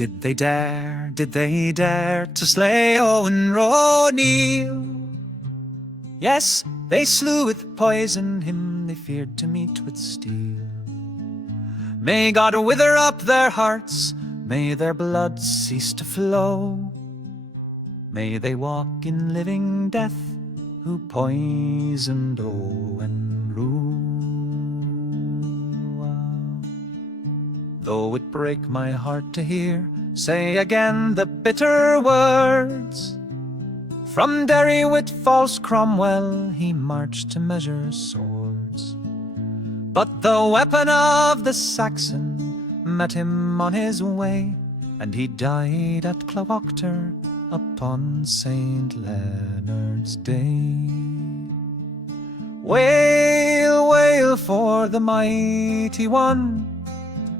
Did they dare to slay Owen Roe O'Neill? Yes, they slew with poison him they feared to meet with steel. May God wither up their hearts, may their blood cease to flow. May they walk in living death who poisoned Owen Roe. Though it break my heart to hear say again the bitter words, from Derry with false Cromwell he marched to measure swords. But the weapon of the Saxon met him on his way, and he died at Clowoctor upon St. Leonard's Day. Wail, wail for the mighty one,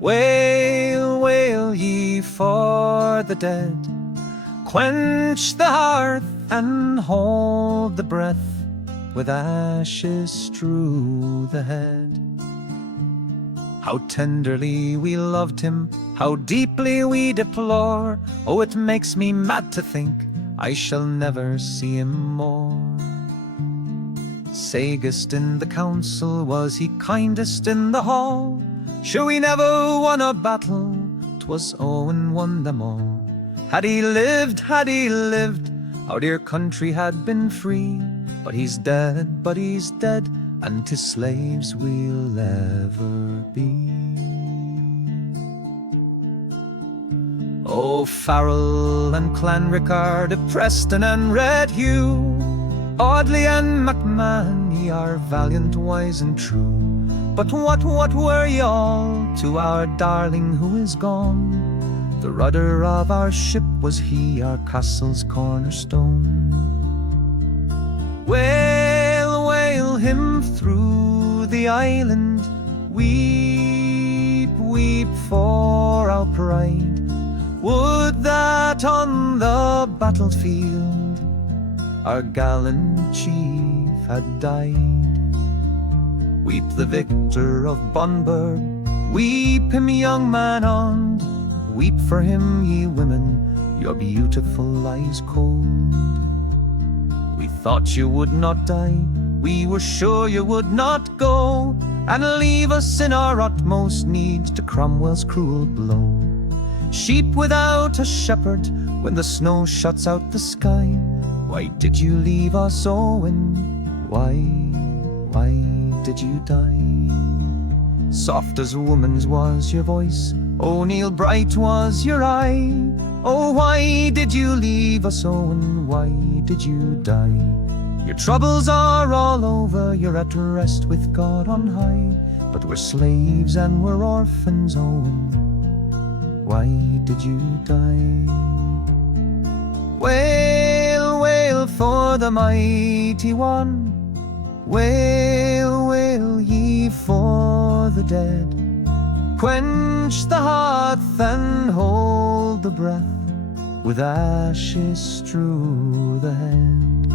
wail, wail ye for the dead. Quench the hearth and hold the breath, with ashes strew the head. How tenderly we loved him, how deeply we deplore. Oh, it makes me mad to think I shall never see him more. Sagest in the council, was he kindest in the hall? Sure we never won a battle, 'twas Owen won them all. Had he lived, our dear country had been free. But he's dead, and his slaves we'll ever be. Oh, Farrell and Clanricarde, Preston and Redhugh, Audley and MacMahon, ye are valiant, wise and true. But what were ye all to our darling who is gone? The rudder of our ship was he, our castle's cornerstone. Wail, wail him through the island, weep, weep for our pride. Would that on the battlefield our gallant chief had died. Weep the victor of Benburb, weep him, young man, on. Weep for him, ye women, your beautiful lies cold. We thought you would not die, we were sure you would not go, and leave us in our utmost need to Cromwell's cruel blow. Sheep without a shepherd, when the snow shuts out the sky. Why did you leave us, Owen? Why did you die? Soft as a woman's was your voice, O'Neill, bright was your eye. Oh, why did you leave us, Owen? Why did you die? Your troubles are all over, you're at rest with God on high. But we're slaves and we're orphans, Owen. Why did you die? Wail, wail for the mighty one, wail, wail ye for the dead. Quench the hearth and hold the breath, with ashes strew the head.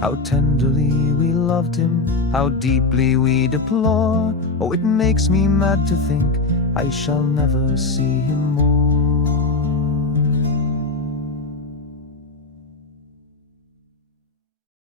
How tenderly we loved him, how deeply we deplore. Oh, it makes me mad to think I shall never see him more.